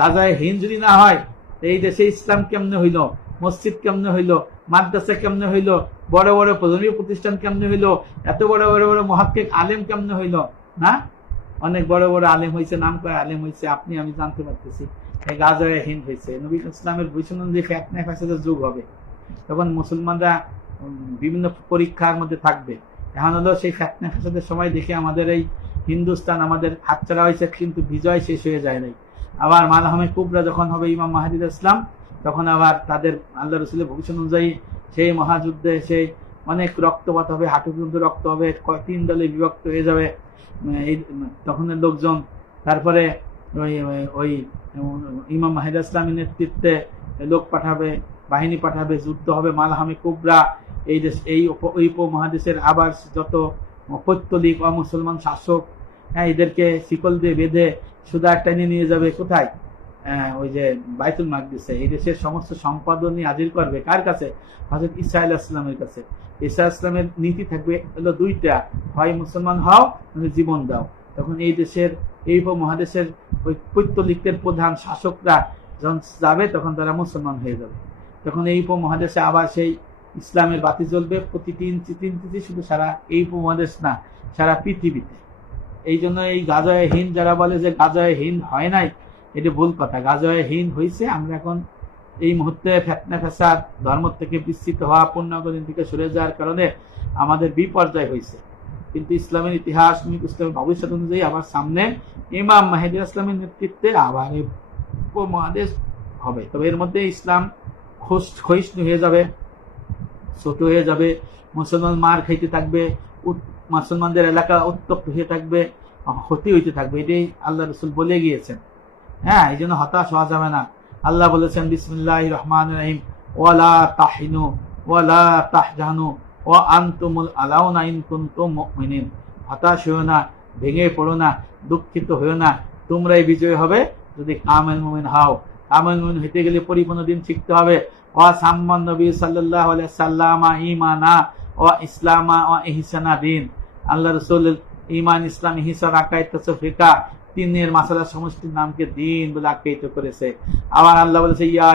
গাজায় হিন যদি না হয় এই দেশে ইসলাম কেমনে হইল? মসজিদ কেমনে হইল? মাদ্রাসা কেমনে হইল? বড় বড় ধর্মীয় প্রতিষ্ঠান কেমনে হইল? এত বড় বড় বড় মহাক্কিক আলেম কেমনে হইল? না? অনেক বড় বড় আলেম হয়েছে নাম করে আলেম হয়েছে আপনি আমি জানতে পারতেছি। গাজায় হিন্দ হয়েছে নবী ইসলামের বৈষম্য যে ফ্যাটনা ফ্যাসাদের যুগ হবে। তখন মুসলমানরা বিভিন্ন পরীক্ষার মধ্যে থাকবে। এখন হলো সেই ফ্যাটনা ফ্যাসাদের সময় দেখে আমাদের এই হিন্দুস্তান আমাদের হাতছাড়া হয়েছে, কিন্তু বিজয় শেষ হয়ে যায় নাই। আবার মালাহমে কুবরা যখন হবে ইমাম মাহাদিদ ইসলাম, তখন আবার তাদের আল্লাহ রসুলের ভবিষ্যৎ অনুযায়ী সেই মহাযুদ্ধে সেই অনেক রক্তপাত হবে হাঁটু পর্যন্ত রক্ত হবে তিন দলে বিভক্ত হয়ে যাবে। এই তখনের লোকজন, তারপরে ওই, ওই- ইমাম মাহিদ ইসলামের নেতৃত্বে লোক পাঠাবে, বাহিনী পাঠাবে, যুদ্ধ হবে মালহামে কুবরা। এই দেশ এই উপমহাদেশের আবার যত পৈত্তলিক অমুসলমান শাসক হ্যাঁ এদেরকে শিকল দিয়ে বেঁধে সুদা টেনে নিয়ে যাবে কোথায়? আহ, ওই যে বাইতুল মাকদিসে এই দেশের সমস্ত সম্পাদন হাজির করবে কার কাছে? হজরত ইসা ইসলামের কাছে। ইসা ইসলামের নীতি থাকবে হলো দুইটা হয় মুসলমান হও মানে জীবন দাও। তখন এই দেশের এই উপমহাদেশের ওই পৈত্তলিকদের প্রধান শাসকরা যখন যাবে তখন তারা মুসলমান হয়ে যাবে। তখন এই উপমহাদেশে আবার সেই ইসলামের বাতি জ্বলবে ইঞ্চি তিন ইঞ্চি শুধু সারা এই উপমহাদেশ না সারা পৃথিবীতে। এই জন্য এই গাজয়ে হিন্দ যারা বলে যে গাজয়ে হিন্দ হয় নাই, এটা ভুল কথা। গাজয়ে হিন্দ হয়েছে আমরা এখন এই মুহূর্তে ফেতনা ফেসাদ, ধর্ম থেকে বিস্তৃত হওয়া পূর্ণগদিন থেকে সরে যাওয়ার কারণে আমাদের বিপর্যয় হয়েছে কিন্তু ইসলামের ইতিহাস ইসলামের ভবিষ্যৎ অনুযায়ী আবার সামনে ইমাম মাহেদি ইসলামের নেতৃত্বে আবার উপমহাদেশ হবে। তবে এর মধ্যে ইসলাম ক্ষয়িষ্ণু হয়ে যাবে, ছোট হয়ে যাবে, মুসলমান মার খাইতে থাকবে মুসলমানদের এলাকা উত্তপ্ত হয়ে থাকবে, ক্ষতি হইতে থাকবে, এটাই আল্লাহ রসুল বলে গিয়েছেন। হ্যাঁ এই জন্য হতাশ হওয়া যাবে না। আল্লাহ বলেছেন, বিসমুল্লাহ রহমান রহিম। ওয়ালা তাহিনু, ওয়ালা তাহজানু ও আনতুমুল আলাউনা ইন কুনতুম মুমিনিন। হতাশ হয়েও না, ভেঙে পড়ো না, দুঃখিত হয়েও না। তোমরাই বিজয় হবে যদি কামেল মুমিন হও। কামেল মুমিন হইতে গেলে পরিপূর্ণ দিন শিখতে হবে। ও সাম্মান নবী সাল্লাল্লাহু আলাইহি সাল্লামা ইমানা ও ইসলামা ও ইহসানা দিন। আল্লাহ রসুল ইমান ইসলাম ইহসান আকাইদ তসফিকা তিনের মাসালা সমষ্টির নামকে দিন বলে আখ্যায়িত করেছে। আবার আল্লাহ বলেছে, ইয়া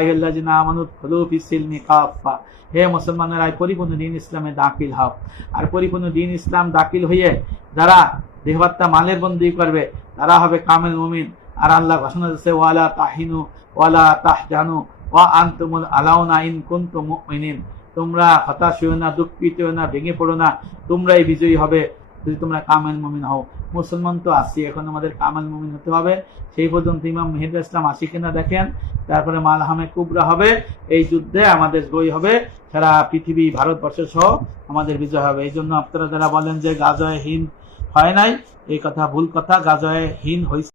কাফা হে মুসলমানেরা পরিপূর্ণ দিন ইসলামে দাখিল হও। আর পরিপূর্ণ দিন ইসলাম দাখিল হয়ে যারা দেহবাত্তা মালের বন্দি করবে, তারা হবে কামেল মুমিন। আর আল্লাহ ঘোষণা দিচ্ছে ওয়ালা তাহিনু, ওয়ালা তাহজানু, ওয়া আনতুমুল আলাউনা ইন কুনতুম মুমিনিন। তোমরা হতাশ হইও না, দুঃখিত হইও না, ভেঙে পড়ো না, তোমরাই বিজয়ী হবে যদি তোমরা কামেল মমিন হও। মুসলমান তো আসি এখন আমাদের কামেল মুমিন হতে হবে। সেই পর্যন্ত ইমাম মেহেদুল ইসলাম আসি কিনা দেখেন। তারপরে মালহামে কুবরা হবে। এই যুদ্ধে আমাদের জয় হবে। সারা পৃথিবী, ভারতবর্ষ সহ আমাদের বিজয় হবে। এই জন্য আপনারা যারা বলেন যে গাজয় হীন হয় নাই, এই কথা ভুল কথা গাজয় হীন হয়েছে